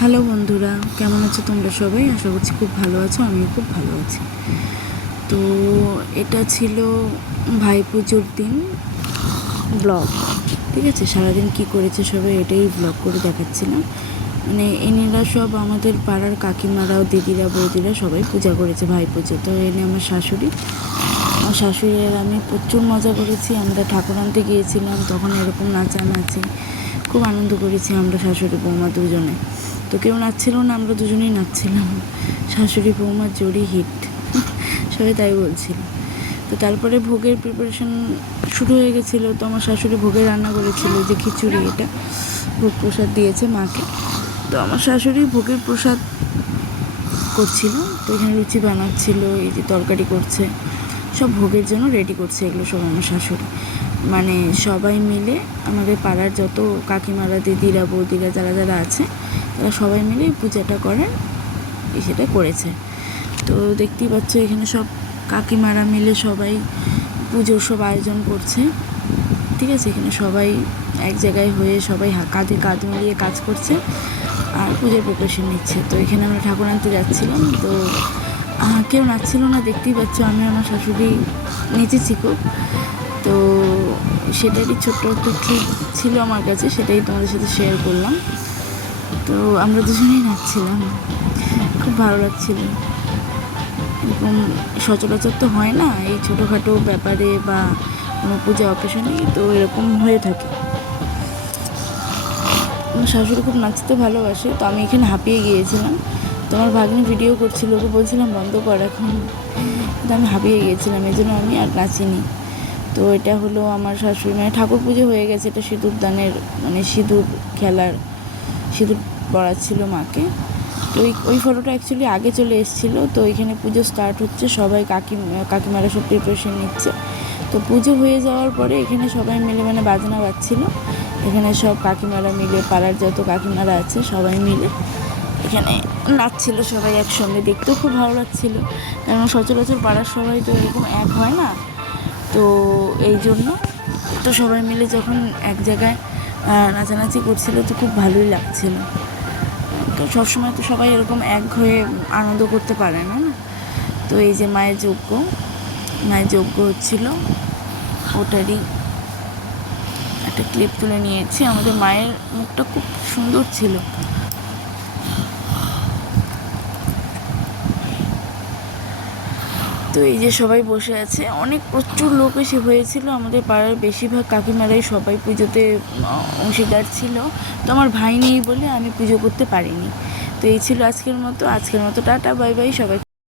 Hello বন্ধুরা, কেমন আছো তোমরা সবাই? আশা করছি খুব ভালো আছো, আমিও খুব ভালো আছি। তো এটা ছিল ভাইপুজোর দিন ব্লগ। ঠিক আছে, সারাদিন কি করেছে সবাই এটাই ব্লগ করে দেখাচ্ছিলাম। মানে এনারা সব আমাদের পাড়ার কাকিমারাও, দিদিরা, বৌদিরা সবাই পূজা করেছে ভাইপুজো। তো এনে আমার শাশুড়ি আর আমি প্রচুর মজা করেছি। আমরা ঠাকুর আনতে গিয়েছিলাম, তখন এরকম নাচানাচি খুব আনন্দ করেছি আমরা শাশুড়ি বৌমা দুজনে। তো কেউ নাচছিল না, আমরা দুজনেই নাচছিলাম। শাশুড়ি বৌমার জোড়ি হিট, সবাই তাই বলছিল। তো তারপরে ভোগের প্রিপারেশন শুরু হয়ে গেছিলো। তো আমার শাশুড়ি ভোগের রান্না করেছিল, যে খিচুড়ি, এটা ভোগ প্রসাদ দিয়েছে মাকে। তো আমার শাশুড়ি ভোগের প্রসাদ করছিল। তো এখানে লুচি বানাচ্ছিল, এই যে তরকারি করছে, সব ভোগের জন্য রেডি করছে। এগুলো সব আমার শাশুড়ি, মানে সবাই মিলে আমাদের পাড়ার যত কাকিমারা, দিদিরা, বৌদিরা যারা যারা আছে, তারা সবাই মিলে পূজাটা করেন, সেটা করেছে। তো দেখতেই পাচ্ছ এখানে সব কাকিমারা মিলে সবাই পুজোর সব আয়োজন করছে। ঠিক আছে, এখানে সবাই এক জায়গায় হয়ে সবাই কাঁধে কাঁধ মিলিয়ে কাজ করছে আর পুজোর প্রিপারেশন নিচ্ছে। তো এখানে আমরা ঠাকুর আনতে যাচ্ছিলাম। তো কেউ নাচছিল না, দেখতেই পাচ্ছ। আমি আমার শাশুড়ি নেচেছি খুব। তো সেটারই ছোট্ট একটা ট্রিক ছিল আমার কাছে, সেটাই তোমাদের সাথে শেয়ার করলাম। তো আমরা দুজনেই নাচছিলাম, খুব ভালো লাগছিল। এরকম সচরাচর তো হয় না এই ছোটোখাটো ব্যাপারে বা কোনো পূজা অকেশনে, তো এরকম হয়ে থাকে। আমার শাশুড়ি খুব নাচতে ভালোবাসে, তো আমি এখানে হাঁপিয়ে গিয়েছিলাম। তো আমার ভাগ্নি ভিডিও করছিল, ওকে বলছিলাম বন্ধ কর এখন, কিন্তু আমি হাঁপিয়ে গিয়েছিলাম, এই জন্য আমি আর নাচিনি। তো এটা হলো আমার শাশুড়ি, মানে ঠাকুর পুজো হয়ে গেছে, এটা সিঁদুর দানের, মানে সিঁদুর খেলার, সিঁদুর পড়াচ্ছিল মাকে। তো ওই ফটোটা অ্যাকচুয়ালি আগে চলে এসেছিলো। তো এখানে পুজো স্টার্ট হচ্ছে, সবাই কাকিমারা সব প্রিপারেশন নিচ্ছে। তো পুজো হয়ে যাওয়ার পরে এখানে সবাই মিলে, মানে বাজনা বাজছিল, এখানে সব কাকিমারা মিলে, পাড়ার যত কাকিমারা আছে সবাই মিলে এখানে নাচছিল সবাই একসঙ্গে। দেখতেও খুব ভালো লাগছিল, কারণ সচরাচর পাড়ার সবাই তো এরকম এক হয় না। তো এই জন্য তো সবাই মিলে যখন এক জায়গায় নাচানাচি করছিল, তো খুব ভালোই লাগছিল। তো সবসময় তো সবাই এরকম এক হয়ে আনন্দ করতে পারে না। তো এই যে মায়ের যজ্ঞ হচ্ছিল, ওটারই একটা ক্লিপ তুলে নিয়েছি। আমাদের মায়ের মুখটা খুব সুন্দর ছিল। তো এই যে সবাই বসে আছে, প্রচুর লোক এসে হয়েছিল। আমাদের পাড়ার বেশিরভাগ কাকিমারাই সবাই পুজোতে অংশীদার ছিল। তো আমার ভাই নেই বলে আমি পুজো করতে পারিনি। তো এই ছিল আজকের মতো টাটা, বাই বাই সবাই।